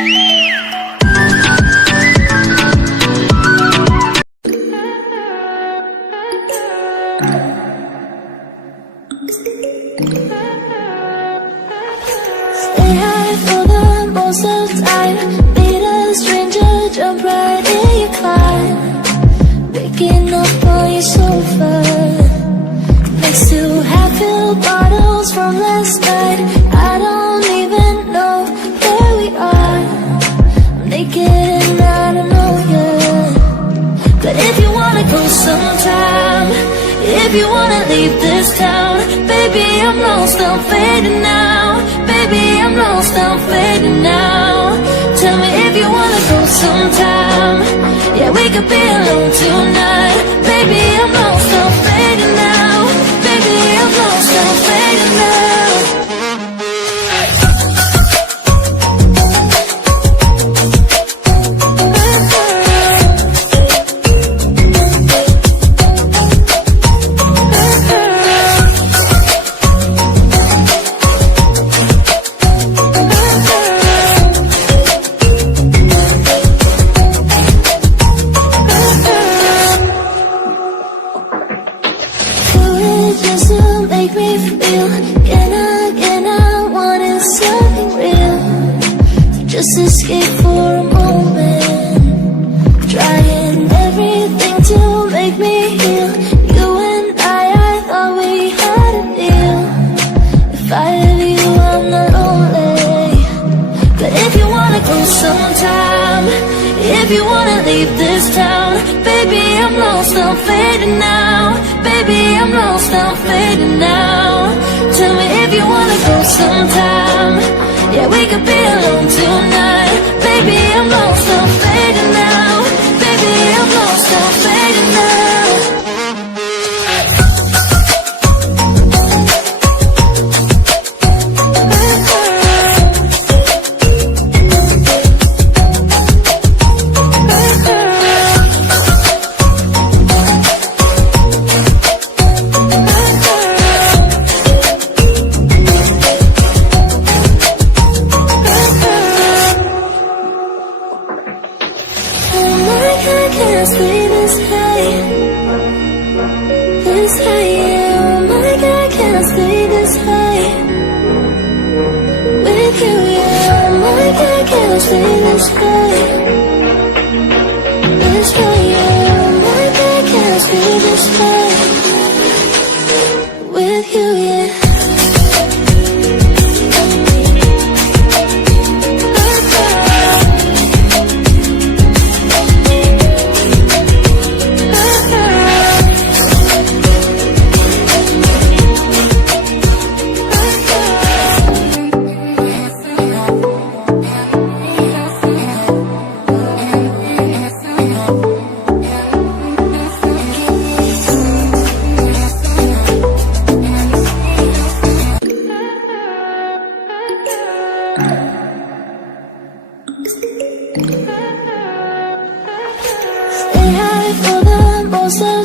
Stay high for the most of the time. Meet a stranger, jump right in your climb. Waking up on your sofa next to half-filled bottles from last night. I don't even know where we are. I'm naked and I don't know yet. But if you wanna go sometime, if you wanna leave this town, baby, I'm lost, I'm fading now. Baby, I'm lost, I'm fading now. Tell me if you wanna go sometime. Yeah, we could be alone tonight. Baby, I'm lost, I'm fading now. Baby, I'm lost, I'm fading now. Just to make me feel again, I wanted something real. Just escape for a moment, trying everything to make me heal. You and I thought we had a deal. If I have you, I'm not lonely. But if you wanna go sometime, if you wanna leave this town, baby, I'm lost, I'm fading now. Baby, I'm lost, I'm fading now. Tell me if you wanna go sometime. Yeah, we could be alone tonight. Baby, I'm lost, I'm fading now. Baby, I'm lost, I'm fading now. Can't stay this high, yeah. Oh my God, can't stay this high with you, yeah. Oh my God, can't stay this high, yeah. Oh my God, can't stay this high with you, yeah. Stay high for the most of